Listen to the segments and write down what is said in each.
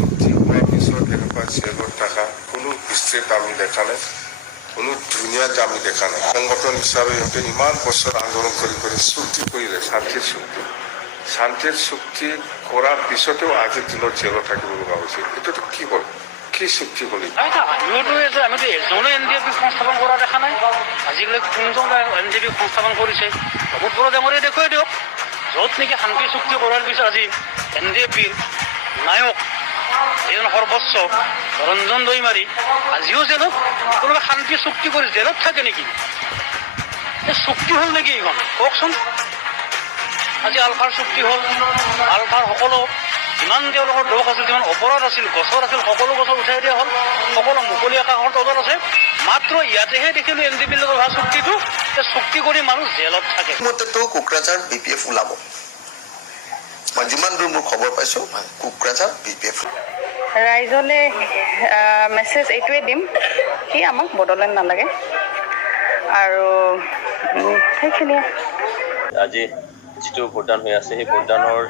চুক্তি হোৱাৰ পিছত এনেকুৱা জেলত থকা কোনো হিষ্ট্ৰীত আমি দেখা নাই, কোনো দুনিয়াত আমি দেখা নাই। সংগঠন হিচাপে সিহঁতে ইমান বছৰ আন্দোলন কৰি চুক্তি কৰিলে, শান্তিৰ চুক্তি কৰাৰ পিছতেও আজিৰ দিনত জেলত থাকিব লগা হৈছে। এইটোতো কি হ'ল, কি চুক্তি হ'ল? আমিতো এজনে NDP সংস্থাপন কৰা দেখা নাই। আজিকালি কোনজন NDP সংস্থাপন কৰিছে? বহুত বড় ডাঙৰে দেখুৱাই দিয়ক, য'ত নেকি শান্তি চুক্তি কৰাৰ পিছত আজি NDPৰ নায়ক এজন সৰ্বোচ্চ ৰঞ্জন দৈমাৰী আজিও জেলত। কোনোবা শান্তি চুক্তি কৰি জেলত থাকে নেকি? এই চুক্তি হ'ল নেকি এইখন কওকচোন? আজি আলফাৰ চুক্তি হ'ল, আলফাৰ সকলো যিমান তেওঁলোকৰ দোষ আছিল, যিমান অপৰাধ আছিল, গছৰ আছিল, সকলো গছৰ উঠাই দিয়া হ'ল, সকলো মুকলি আকাশৰ তলত আছে। মাত্ৰ ইয়াতেহে দেখিলোঁ NDPৰ লগত হোৱা চুক্তিটো, চুক্তি কৰি মানুহ জেলত থাকে। মতেতো কোকৰাঝাৰ BPF ওলাব, মই যিমান দূৰ মোৰ খবৰ পাইছোঁ কোকৰাঝাৰ BPF। ৰাইজলৈ মেছেজ এইটোৱে দিম কি আমাক বড়োলেণ্ড নালাগে, আৰু সেইখিনিয়ে। আজি যিটো ভোটদান হৈ আছে, সেই ভোটদানৰ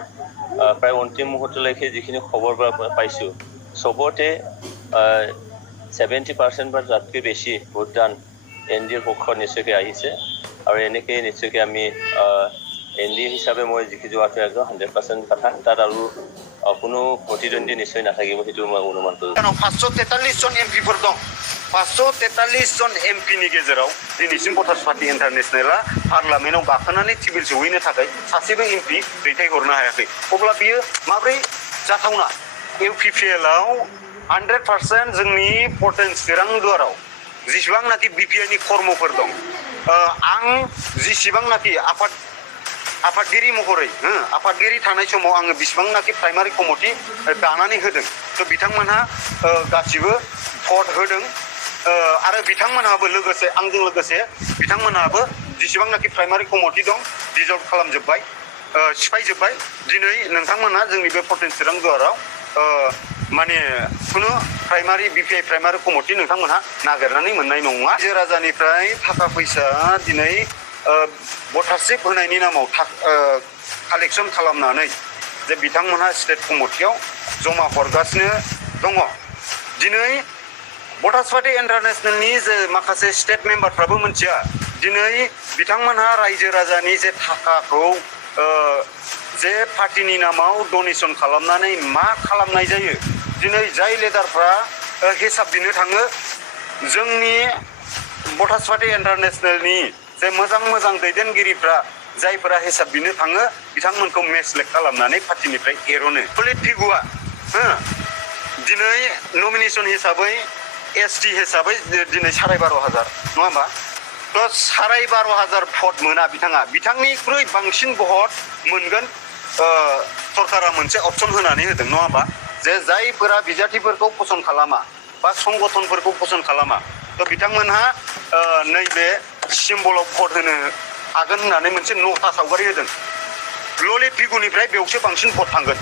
প্ৰায় অন্তিম মুহূৰ্তলৈকে যিখিনি খবৰ পাইছোঁ, চবতে 70% বা তাতকৈ বেছি ভোটদান NDAৰ পক্ষত নিশ্চয়কৈ আহিছে। আৰু এনেকৈয়ে নিশ্চয়কৈ আমি NDA হিচাপে মই জিকি যোৱাটো একদম 100% কথা। তাত আৰু কোনো প্ৰতিদ্বন্দ্বী নিশ্চয় নাথাকিব, সেইটো মই অনুমান কৰোঁ। 543 জন MPफोर दं। 543 জন MPनि गेजेराव दिनैसिम भटार्स पार्टी इन्टारनेशनेला पार्लामेन्टआव गाखोनानै टिबिल सौहैनो थाखाय सासेबो MP दैथायहरनो हायाखै। अब्ला बियो माब्रै जाथावना? UPPLआव 100% जोंनि पर्टेन चिरां दुवाराव जेसेबांनाखि BPIनि कर्मफोर दं, आं जेसेबांनाखि आफादगिरि महरै आफादगिरि थानाय समाव आङो बेसेबांनाखि प्राइमारि कमिटि दानानै होदों, थ' बिथांमोनहा गासिबो भट होदों। आरो बिथांमोनहाबो लोगोसे आंजों लोगोसे बिथांमोनहाबो जेसेबांनाखि प्राइमारि कमिटि दं डिजल्भ खालामजोब्बाय, सिफायजोब्बाय। दिनै नोंथांमोनहा जोंनि बे पर्टेन चिरां दुवाराव माने खुनु प्राइमारि BPI प्राइमारि कमिटि नोंथांमोनहा नागिरनानै मोननाय नङा। रायजो राजानिफ्राय थाखा फैसा दिनै भटारशिप होनायनि नामाव कालेक्सन खालामनानै जे बिथांमोनहा स्टेट कमिटियाव जमा हरगासिनो दङ। दिनै भटार्स पार्टी इन्टारनेशनेलनि जे माखासे स्टेट मेम्बारफ्राबो मिथिया, दिनै बिथांमोनहा रायजो राजानि जे थाखाखौ जे पार्टिनि नामाव डनेसन खालामनानै मा खालामनाय जायो। दिनै जाय लिडारफ्रा हिसाब दिनो थाङो, जोंनि भटार्स पार्टी इन्टारनेशनेलनि जे मोजां दैदेनगिरिफ्रा जायफोरा हिसाब बिनो थाङो, बिथांमोनखौ मेसलेक्ट खालामनानै पार्टिनिफ्राय एर'नो। पलिट फिगुआ दिनै नमिनेसन हिसाबै ST हिसाबै दिनै 12,500 नङा होमबा? थ' 12,500 भट मोना बिथाङा। बिथांनिख्रुइ बांसिन भट मोनगोन सरकारा मोनसे अपसन होनानै होदों, नङा होमबा? जे जायफोरा बिजाथिफोरखौ पसन्द खालामा बा संगठनफोरखौ पसन्द खालामा, थ' बिथांमोनहा नैबे सिम्बलाव भट होनो हागोन होननानै मोनसे नथा सावगारि होदों। ललित फिगुनिफ्राय बेयावसो बांसिन भट थांगोन।